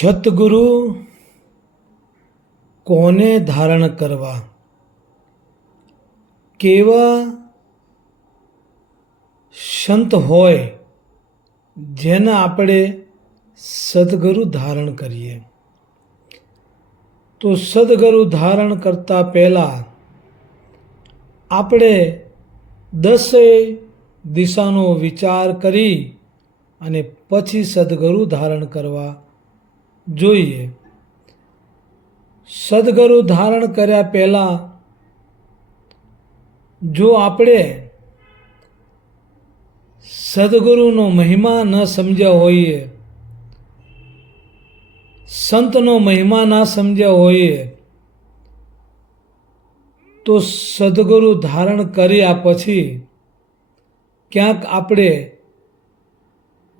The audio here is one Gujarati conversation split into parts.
સતગુરુ કોને ધારણ કરવા? કેવા સંત હોય જેને આપણે સદગુરુ ધારણ કરીએ? તો સદગુરુ ધારણ કરતા પહેલાં આપણે દસે દિશાનો વિચાર કરી અને પછી સદગુરુ ધારણ કરવા જોઈએ. સદગુરુ ધારણ કર્યા પહેલાં જો આપણે સદગુરુનો મહિમા ન સમજ્યા હોઈએ, સંતનો મહિમા ના સમજ્યા હોઈએ, તો સદગુરુ ધારણ કર્યા પછી ક્યાંક આપણે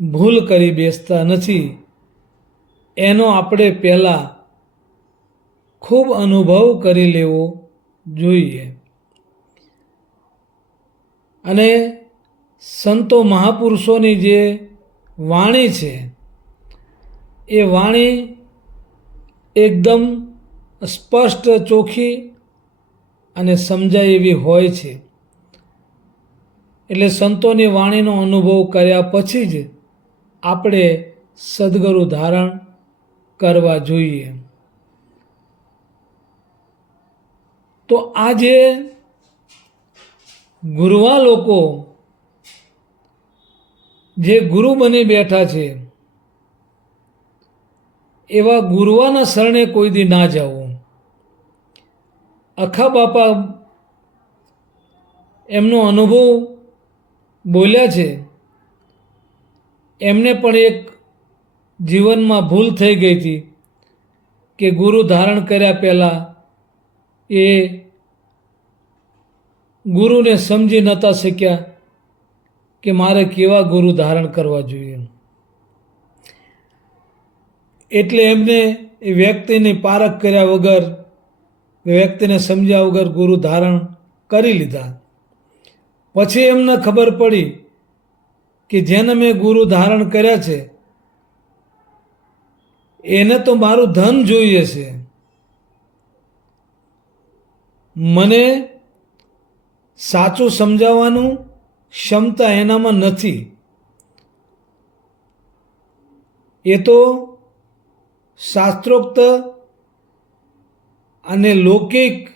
ભૂલ કરી બેસતા નથી. એનો આપણે પહેલાં ખૂબ અનુભવ કરી લેવો જોઈએ. અને સંતો મહાપુરુષોની જે વાણી છે, એ વાણી એકદમ સ્પષ્ટ, ચોખ્ખી અને સમજાય એવી હોય છે. એટલે સંતોની વાણીનો અનુભવ કર્યા પછી જ આપણે સદગુરુ ધારણ કરવા જોઈએ. તો આજે ગુરુવા લોકો જે ગુરુ બની બેઠા છે, એવા ગુરુવાના શરણે કોઈ દી ના જવું અખા બાપા એમનો અનુભવ બોલ્યા છે. એમને પણ એક જીવનમાં ભૂલ થઈ ગઈ હતી કે ગુરુ ધારણ કર્યા પહેલાં એ ગુરુને સમજી નહોતા શક્યા કે મારે કેવા ગુરુ ધારણ કરવા જોઈએ. એટલે એમને એ વ્યક્તિને પારખ કર્યા વગર વ્યક્તિને સમજ્યા વગર ગુરુ ધારણ કરી લીધા. પછી એમને ખબર પડી કે જેને મેં ગુરુ ધારણ કર્યા છે એને તો મારું ધન જોઈએ છે. મને સાચું સમજાવવાનું ક્ષમતા એનામાં નથી. એ તો શાસ્ત્રોક્ત અને લૌકિક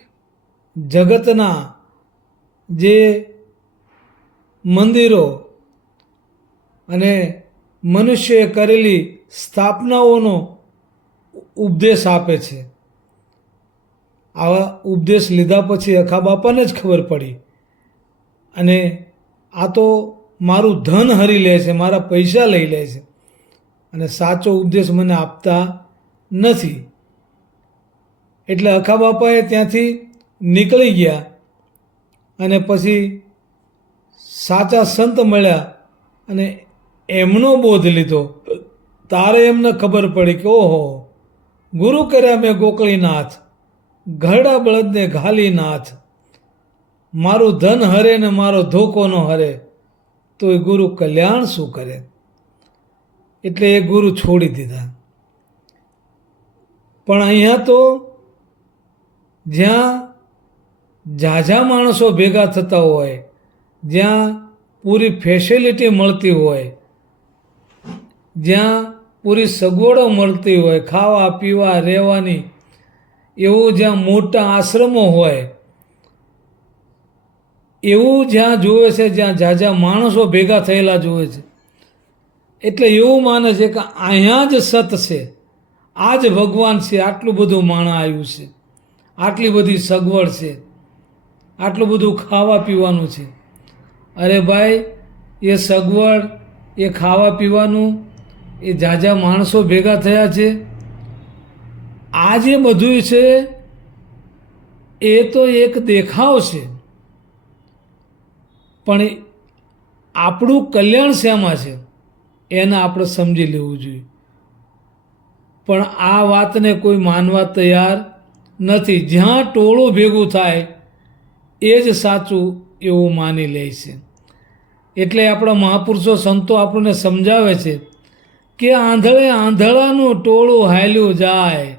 જગતના જે મંદિરો અને મનુષ્યએ કરેલી સ્થાપનાઓનો ઉપદેશ આપે છે. આવા ઉપદેશ લીધા પછી અખા બાપાને જ ખબર પડી. અને આ તો મારું ધન હરી લે છે, મારા પૈસા લઈ લે છે. અને સાચો ઉપદેશ મને આપતા નથી. એટલે અખા બાપાએ ત્યાંથી નીકળી ગયા અને પછી સાચા સંત મળ્યા અને એમનો બોધ લીધો. તારે એમને ખબર પડી કે, ઓહો, ગુરુ કર્યા મેં ગોકળીનાથ, ઘરડા બળદને ઘાલીનાથ. મારું ધન હરે ને મારો ધોકો ન હરે, તો એ ગુરુ કલ્યાણ શું કરે? એટલે એ ગુરુ છોડી દીધા. પણ અહીંયા તો જ્યાં ઝાઝા માણસો ભેગા થતા હોય, જ્યાં પૂરી ફેસિલિટી મળતી હોય, જ્યાં પૂરી સગવડો મળતી હોય, ખાવા, પીવા, રહેવાની, એવું જ્યાં મોટા આશ્રમો હોય, એવું જ્યાં જોવે છે, જ્યાં ઝાઝા માણસો ભેગા થયેલા જોવે છે. એટલે એવું માને છે કે અહીંયા જ સત છે. આ જ ભગવાન છે, આટલું બધું માણા આવ્યું છે. આટલી બધી સગવડ છે. આટલું બધું ખાવા પીવાનું છે. અરે ભાઈ, એ સગવડ, એ ખાવા પીવાનું એ ઝાઝા માણસો ભેગા થયા છે, આ જે બધું છે, એ તો એક દેખાવ છે. પણ આપણું કલ્યાણ શેમાં છે, એને આપણે સમજી લેવું જોઈએ. પણ આ વાતને કોઈ માનવા તૈયાર નથી. જ્યાં ટોળું ભેગું થાય, એ જ સાચું એવું માની લે છે. એટલે આપણા મહાપુરુષો, સંતો આપણને સમજાવે છે કે આંધળે આંધળાનું ટોળું હાલ્યું જાય,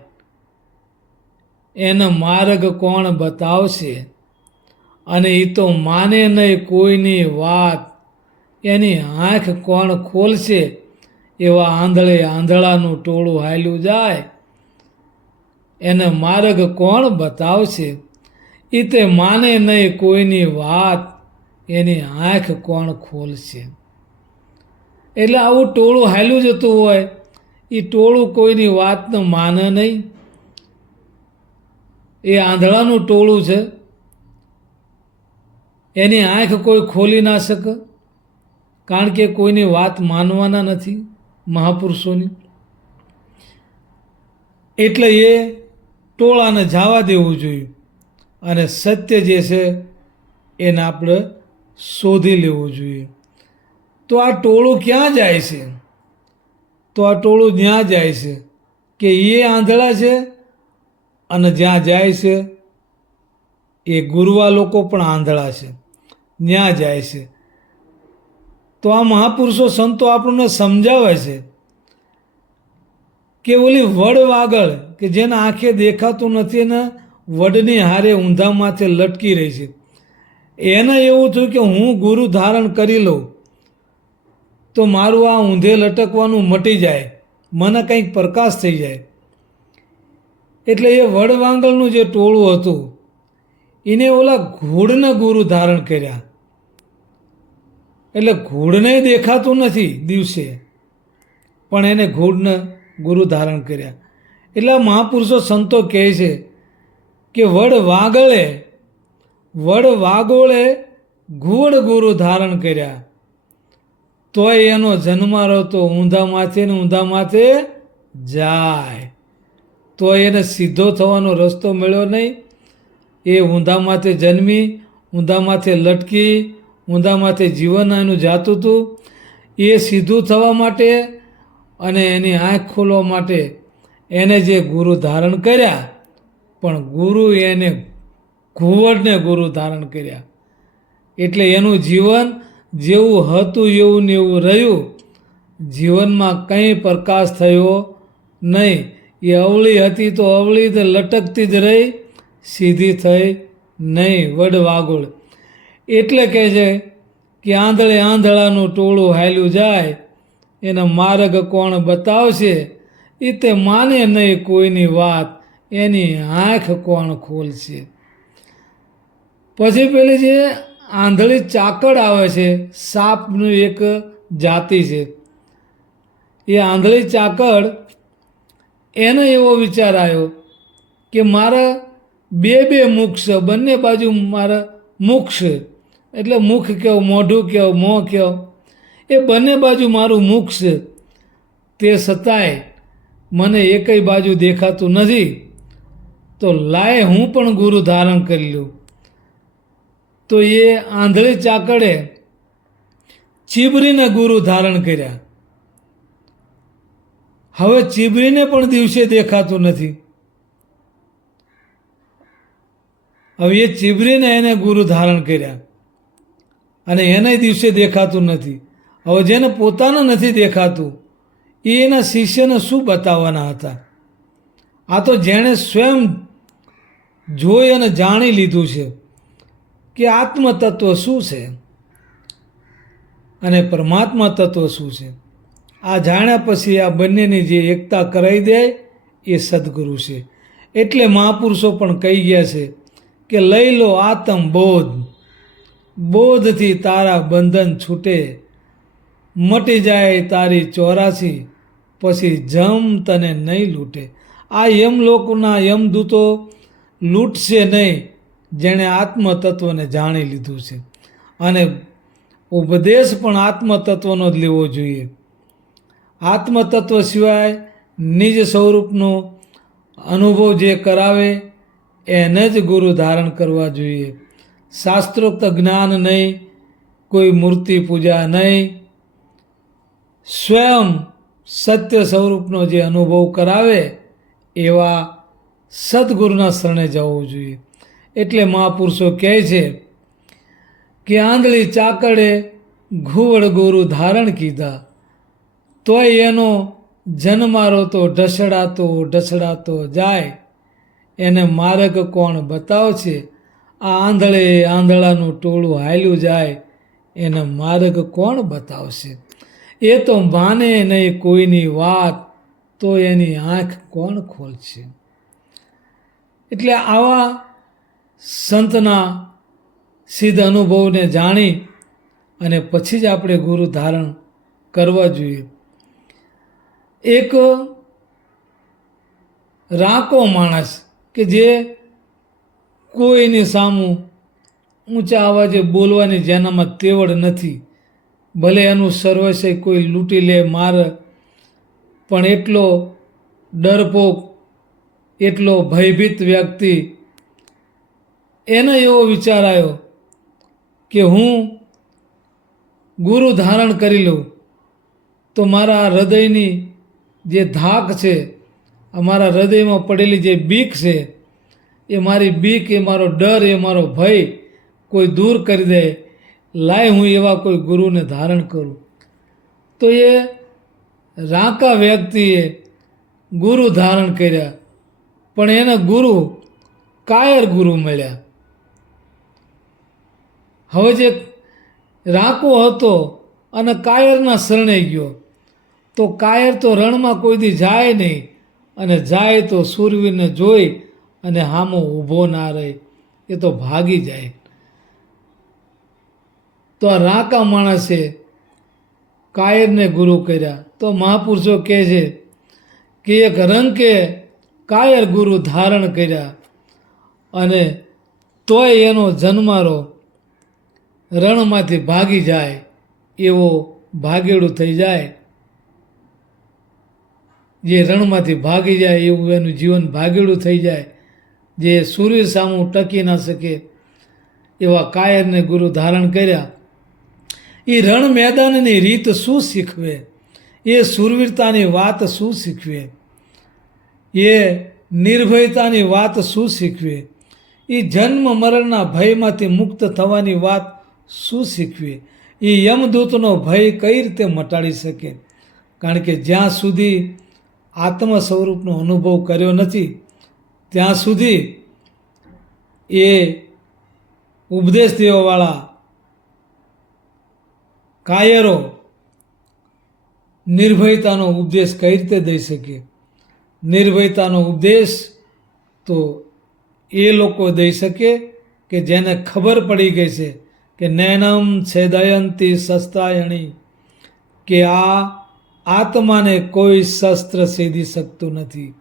એનો માર્ગ કોણ બતાવશે? અને એ તો માને નહીં કોઈની વાત. એની આંખ કોણ ખોલશે? એવા આંધળે આંધળાનું ટોળું હાલ્યું જાય, એને માર્ગ કોણ બતાવશે? એ તે માને નહીં કોઈની વાત, એની આંખ કોણ ખોલશે? એટલે આવું ટોળું હાલ્યું જતું હોય એ ટોળું કોઈની વાતને માને નહીં. એ આંધળાનું ટોળું છે. એની આંખ કોઈ ખોલી ના શકે, કારણ કે કોઈની વાત માનવાના નથી મહાપુરુષોની. એટલે એ ટોળાને જવા દેવું જોઈએ અને સત્ય જે છે, એને આપણે શોધી લેવું જોઈએ. તો આ ટોળું ક્યાં જાય છે? તો આ ટોળું જ્યાં જાય છે? કે એ આંધળા છે અને જ્યાં જાય છે? એ ગુરુવા લોકો પણ આંધળા છે. ત્યાં જાય છે. તો આ મહાપુરુષો સંતો આપણને સમજાવે છે કે ઓલી વડ વાગળ કે જેના આંખે દેખાતું નથી ને વડની હારે ઊંધા માથે લટકી રહી છે. એને એવું થયું કે હું ગુરુ ધારણ કરી લઉં. તો મારું આ ઊંધે લટકવાનું મટી જાય. મને કંઈક પ્રકાશ થઈ જાય. એટલે એ વડવાંગલનું જે ટોળું હતું, એને ઓલા ઘોડને ગુરુ ધારણ કર્યા. એટલે ઘોડને દેખાતું નથી દિવસે, પણ એને ઘોડને ગુરુ ધારણ કર્યા. એટલે મહાપુરુષો સંતો કહે છે કે વડ વાગળે વડ વાગોળે ઘોડ ગુરુ ધારણ કર્યા. તોય એનો જન્મારો તો ઊંધા માથે ને ઊંધા માથે જાય. તો એને સીધો થવાનો રસ્તો મળ્યો નહીં. એ ઊંધા માથે જન્મી ઊંધા માથે લટકી ઊંધા માથે જીવન એનું જાતું હતું. એ સીધું થવા માટે અને એની આંખ ખોલવા માટે એને જે ગુરુ ધારણ કર્યા, પણ ગુરુ એને ઘુવડને ગુરુ ધારણ કર્યા. એટલે એનું જીવન જેવું હતું એવું ને એવું રહ્યું, જીવનમાં કંઈ પ્રકાશ થયો નહીં. એ અવળી હતી તો અવળી તો લટકતી જ રહી, સીધી થઈ નહીં, વડ વાગોળ. એટલે કહે છે કે આંધળે આંધળાનું ટોળું હાલ્યું જાય, એના માર્ગ કોણ બતાવશે? એ તે માને નહીં કોઈની વાત, એની આંખ કોણ ખોલશે? પછી પેલી જે આંધળી ચાકડ આવે છે. સાપનું એક જાતિ છે. એ આંધળી ચાકડ એનો એવો વિચાર આવ્યો કે મારા બે બે મુખ છે. બંને બાજુ મારા મુખ છે. એટલે મુખ કહો મોઢું કહો મોં કહો એ બંને બાજુ મારું મુખ છે. તે છતાંય મને એકય બાજુ દેખાતું નથી. તો લાય હું પણ ગુરુ ધારણ કરી લઉં. તો એ આંધળી ચાકડે ચીબરીને ગુરુ ધારણ કર્યા. હવે ચીબરીને પણ દિવસે દેખાતું નથી. હવે એ ચીબરીને એને ગુરુ ધારણ કર્યા. અને એને દિવસે દેખાતું નથી. હવે જેને પોતાનું નથી દેખાતું, એ એના શિષ્યને શું બતાવવાના હતા? આ તો જેણે સ્વયં જોઈ અને જાણી લીધું છે. કે આત્મતત્વ શું છે? અને પરમાત્મા તત્વ શું છે? આ જાણ્યા પછી આ બંનેની જે એકતા કરાવી દે એ સદગુરુ છે. એટલે મહાપુરુષો પણ કહી ગયા છે કે લઈ લો આત્મ બોધ. બોધથી તારા બંધન છૂટે. મટી જાય તારી ચોરાસી, પછી જમ તને નહીં લૂંટે. આ યમલોકના યમદૂતો લૂંટશે નહીં. જેણે આત્મતત્વને જાણી લીધું છે. અને ઉપદેશ પણ આત્મતત્વનો જ લેવો જોઈએ. આત્મતત્વ સિવાય નિજ સ્વરૂપનો અનુભવ જે કરાવે એને જ ગુરુ ધારણ કરવા જોઈએ. શાસ્ત્રોક્ત જ્ઞાન નહીં, કોઈ મૂર્તિ પૂજા નહીં. સ્વયં સત્ય સ્વરૂપનો જે અનુભવ કરાવે એવા સદગુરુના શરણે જવું જોઈએ. એટલે મહાપુરુષો કહે છે કે આંધળી ચાકડે ઘુવડ ગોરુ ધારણ કીધા. તોય એનો જન્મારો તો ઢસડાતો ઢસડાતો જાય. એને માર્ગ કોણ બતાવશે? આ આંધળે આંધળાનું ટોળું હાલ્યું જાય. એને માર્ગ કોણ બતાવશે? એ તો માને નહીં કોઈની વાત, તો એની આંખ કોણ ખોલશે? એટલે આવા સંતના સિદ્ધ અનુભવને જાણી અને પછી જ આપણે ગુરુ ધારણ કરવા જોઈએ. એક રાકો માણસ કે જે કોઈની સામું ઊંચા અવાજે બોલવાની જેનામાં તેવડ નથી. ભલે એનું સર્વસ્ય કોઈ લૂંટી લે, મારે, પણ એટલો ડરપોક, એટલો ભયભીત વ્યક્તિ એને એવો વિચાર આવ્યો કે હું ગુરુ ધારણ કરી લઉં, તો મારા હૃદયની જે ધાક છે અમારા હૃદયમાં પડેલી જે બીક છે, એ મારી બીક, એ મારો ડર, એ મારો ભય કોઈ દૂર કરી દે, લાય હું એવા કોઈ ગુરુને ધારણ કરું. તો એ રાંકા વ્યક્તિએ ગુરુ ધારણ કર્યા, પણ એને ગુરુ કાયર ગુરુ મળ્યા. હવે જે રાંકો હતો અને કાયરના શરણે ગયો, તો કાયર તો રણમાં કોઈ દી જાય નહીં અને જાય તો સૂરવીરને જોઈ અને હામો ઊભો ના રહે, એ તો ભાગી જાય. તો આ રાકા માણસે કાયરને ગુરુ કર્યા. તો મહાપુરુષો કહે છે કે એક રંકે કાયર ગુરુ ધારણ કર્યા અને તોય એનો જન્મારો રણમાંથી ભાગી જાય, એવો ભાગેડું થઈ જાય. જે રણમાંથી ભાગી જાય, એવું એનું જીવન ભાગેડું થઈ જાય. જે સૂર્ય સામું ટકી ના શકે, એવા કાયરને ગુરુ ધારણ કર્યા. એ રણ મેદાનની રીત શું શીખવે? એ સુરવીરતાની વાત શું શીખવે? એ નિર્ભયતાની વાત શું શીખવે? એ જન્મ મરણના ભયમાંથી મુક્ત થવાની વાત શું શીખવે? એ યમદૂતનો ભય કઈ રીતે મટાડી શકે? કારણ કે જ્યાં સુધી આત્મ સ્વરૂપનો અનુભવ કર્યો નથી, ત્યાં સુધી એ ઉપદેશ દેવાવાળા કાયરો નિર્ભયતાનો ઉપદેશ કઈ રીતે દઈ શકે? નિર્ભયતાનો ઉપદેશ તો એ લોકો દઈ શકે કે જેને ખબર પડી ગઈ છે કે નૈનમ છેદયંતી શસ્ત્રાયણી, કે આ આત્માને કોઈ શસ્ત્ર સીધી શકતું નથી.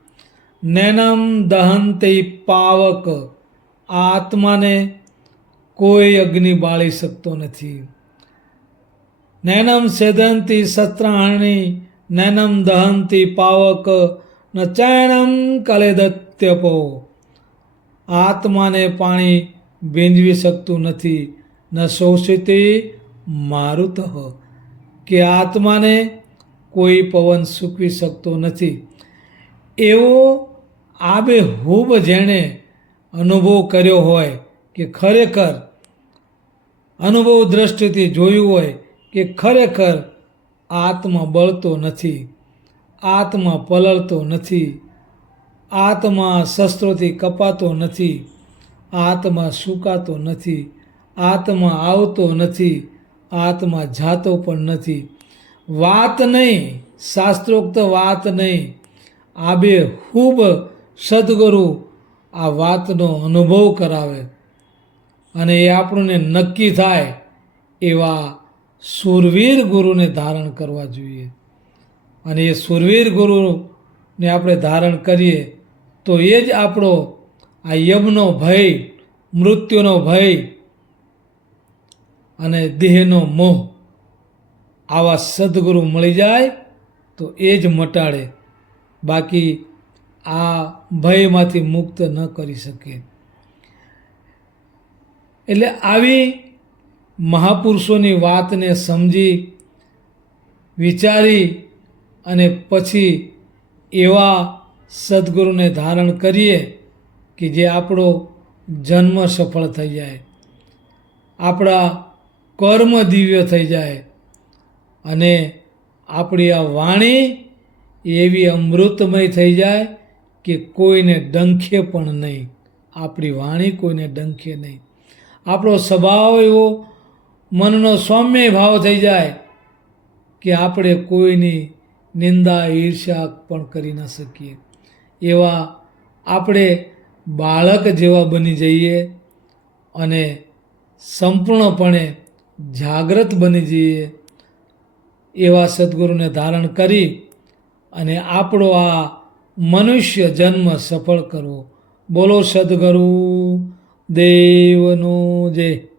નૈનમ દહંતે પાવક, આત્માને કોઈ અગ્નિ બાળી શકતો નથી. નૈનમ સેદંતી શસ્ત્રાણી નૈનમ દહંતી પાવક, ન ચૈણમ કલેદત્યપો. આત્માને પાણી ભીંજવી શકતું નથી. ન શોષિતી મારુત, કે આત્માને કોઈ પવન સૂકવી શકતો નથી. એવો આબેહૂબ જેણે અનુભવ કર્યો હોય કે ખરેખર, અનુભવ દ્રષ્ટિથી જોયું હોય કે ખરેખર આત્મા બળતો નથી, આત્મા પલળતો નથી, આત્મા શસ્ત્રોથી કપાતો નથી, આત્મા સુકાતો નથી આત્મા આવતો નથી, આત્મા જાતો પણ નથી. વાત નહીં, શાસ્ત્રોક્ત વાત નહીં. આ બે ખૂબ સદગુરુ આ વાતનો અનુભવ કરાવે અને એ આપણને નક્કી થાય એવા સુરવીર ગુરુને ધારણ કરવા જોઈએ. અને એ સુરવીર ગુરુને આપણે ધારણ કરીએ તો એ જ આપણો આ યમનો ભય, મૃત્યુનો ભય અને દેહનો મોહ આવા સદગુરુ મળી જાય, તો એ જ મટાડે. બાકી આ ભયમાંથી મુક્ત ન કરી શકે. એટલે આવી મહાપુરુષોની વાતને સમજી, વિચારી અને પછી એવા સદગુરુને ધારણ કરીએ કે જે આપણો જન્મ સફળ થઈ જાય. આપણા કર્મ દિવ્ય થઈ જાય. અને આપણી આ વાણી એવી અમૃતમય થઈ જાય કે કોઈને ડંખે પણ નહીં. આપણી વાણી કોઈને ડંખે નહીં. આપણો સ્વભાવ એવો, મનનો સૌમ્ય ભાવ થઈ જાય કે આપણે કોઈની નિંદા, ઈર્ષ્યા પણ કરી ન શકીએ. એવા આપણે બાળક જેવા બની જઈએ અને સંપૂર્ણપણે જાગૃત બની જઈએ, એવા સદગુરુને ધારણ કરી અને આપણો આ મનુષ્ય જન્મ સફળ કરવો. બોલો સદગુરુ, દેવનો જય.